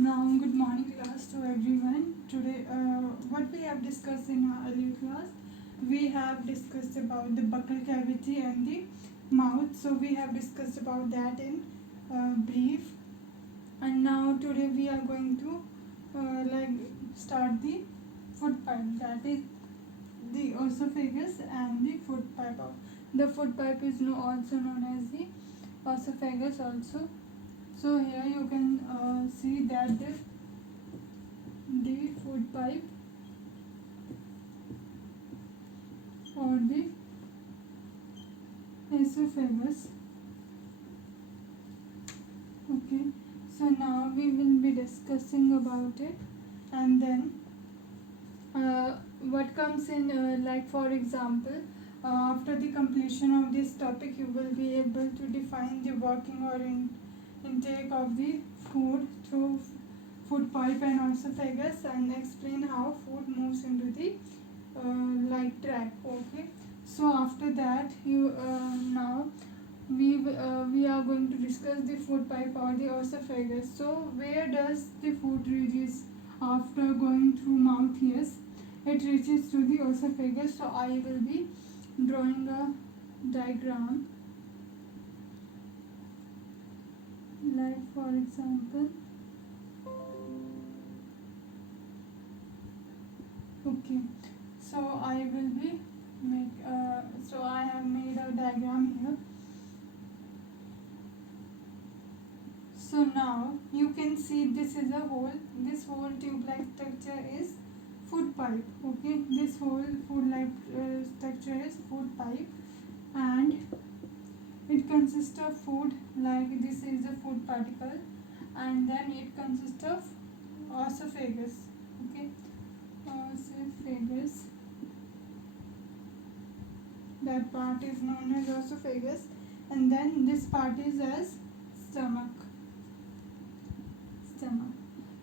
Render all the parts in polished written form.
Now, good morning class to everyone. Today, what we have discussed in our earlier class, we have discussed about the buccal cavity and the mouth. So we have discussed about that in brief. And now today we are going to start the food pipe. That is the oesophagus and the food pipe. The food pipe is also known as the oesophagus also. So here you can see that the food pipe or the esophagus. Okay, so now we will be discussing about it, and then what comes in like for example, after the completion of this topic you will be able to define the working or intake of the food through food pipe and esophagus, and explain how food moves into the tract. Okay, so after that you now we are going to discuss the food pipe or the esophagus. So where does the food reaches after going through mouth? Yes, it reaches to the oesophagus. So I will be drawing a diagram, like for example. Okay, so I will be so I have made a diagram here. So now you can see this is a hole. This whole tube-like structure is food pipe. Okay, this whole food-like structure is food pipe, and it consists of food. Like this is a food particle, and then it consists of oesophagus. Okay, oesophagus. That part is known as oesophagus, and then this part is as stomach.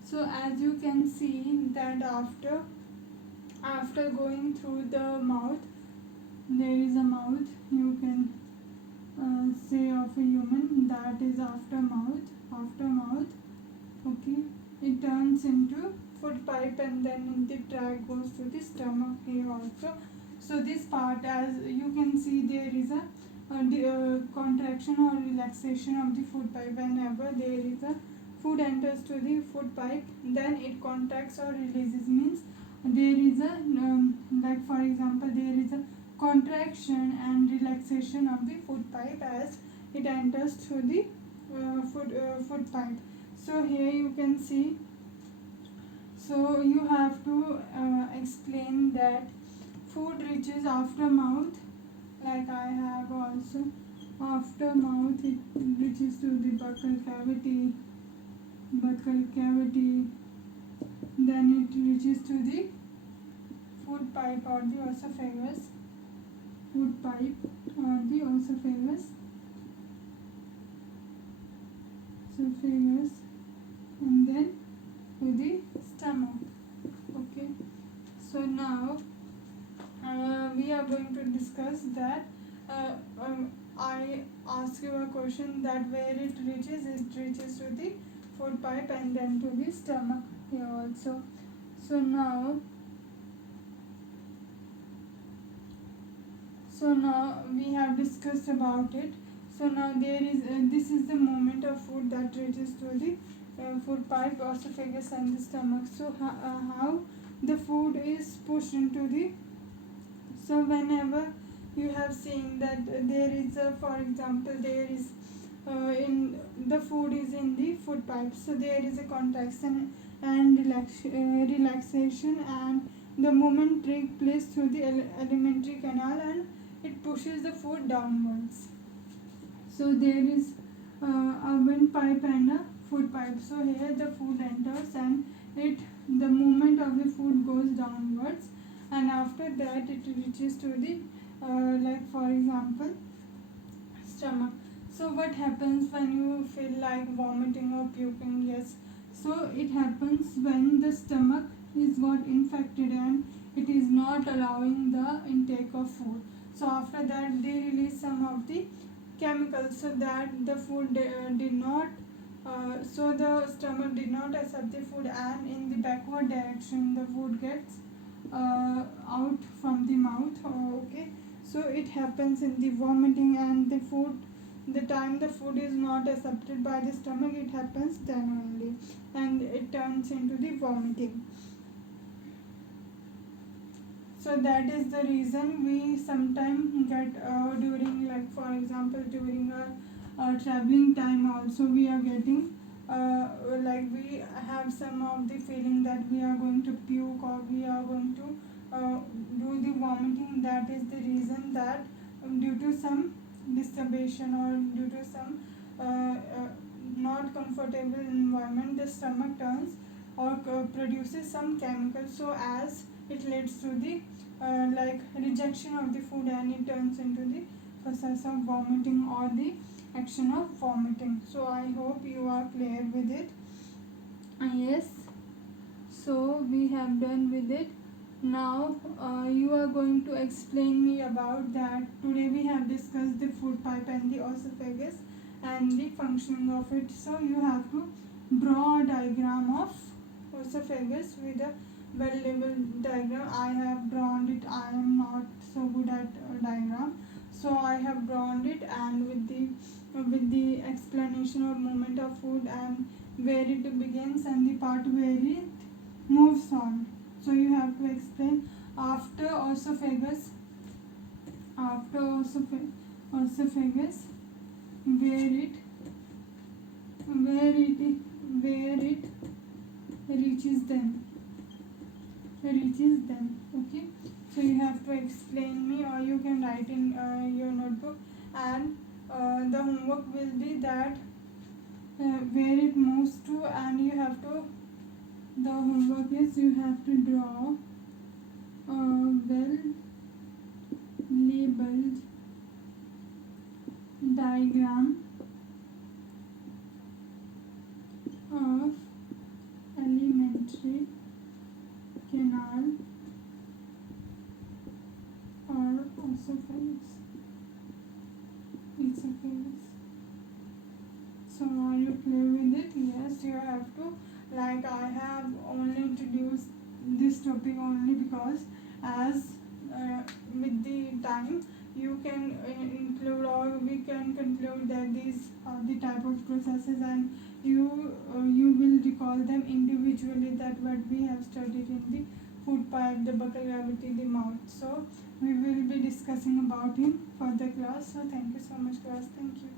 So as you can see that after going through the mouth, there is a mouth. You can say of a human, that is after mouth. Okay, it turns into food pipe, and then the tract goes to the stomach here also. So this part, as you can see, there is a contraction or relaxation of the food pipe. Whenever there is a food enters to the food pipe, then it contracts or releases. Means there is a like for example, there is a contraction and relaxation of the food pipe as it enters through the food pipe. So here you can see. So you have to explain that food reaches after mouth. Like I have also, after mouth it reaches to the buccal cavity. Then it reaches to the food pipe or the oesophagus. Food pipe or the esophagus, and then to the stomach. Okay, so now we are going to discuss that. I ask you a question that where it reaches to the food pipe and then to the stomach here also. So now we have discussed about it. So now there is this is the movement of food that reaches to the food pipe, esophagus and the stomach. So how the food is pushed into the, so whenever you have seen that there is a, for example, there is in the food is in the food pipe, so there is a contraction and relaxation, and the movement takes place through the alimentary canal, and it pushes the food downwards. So there is a windpipe and a food pipe. So here the food enters, and the movement of the food goes downwards, and after that it reaches to the like for example, stomach. So what happens when you feel like vomiting or puking? Yes, so it happens when the stomach is got infected and it is not allowing the intake of food. So after that they release some of the chemicals, so that the food did not so the stomach did not accept the food, and in the backward direction the food gets out from the mouth. Okay, so it happens in the vomiting, and the time the food is not accepted by the stomach, it happens then only, and it turns into the vomiting. So that is the reason we sometimes get during, like for example, during our traveling time also, we are getting like we have some of the feeling that we are going to puke, or we are going to do the vomiting. That is the reason that due to some disturbation, or due to some not comfortable environment, the stomach turns or produces some chemicals, so as it leads to the like rejection of the food, and it turns into the process of vomiting, or the action of vomiting. So I hope you are clear with it. Yes, so we have done with it. Now you are going to explain me about that. Today we have discussed the food pipe and the oesophagus and the functioning of it. So you have to draw a diagram of oesophagus with a well labeled diagram. I have drawn it. I am not so good at diagram, so I have drawn it, and with the explanation or movement of food, and where it begins, and the part where it moves on. So you have to explain after oesophagus, after oesophagus, where it reaches them. Okay, so you have to explain me, or you can write in your notebook, and the homework will be that where it moves to, and you have to, the homework is you have to draw a well labeled diagram of alimentary canal or esophagus. So are you clear with it? Yes, you have to. Like I have only introduced this topic only because as with the time you can include, or we can conclude that these are the type of processes, and you will recall them individually, that what we have studied in the food pipe, the buccal cavity, the mouth. So we will be discussing about in further class. So thank you so much class. Thank you.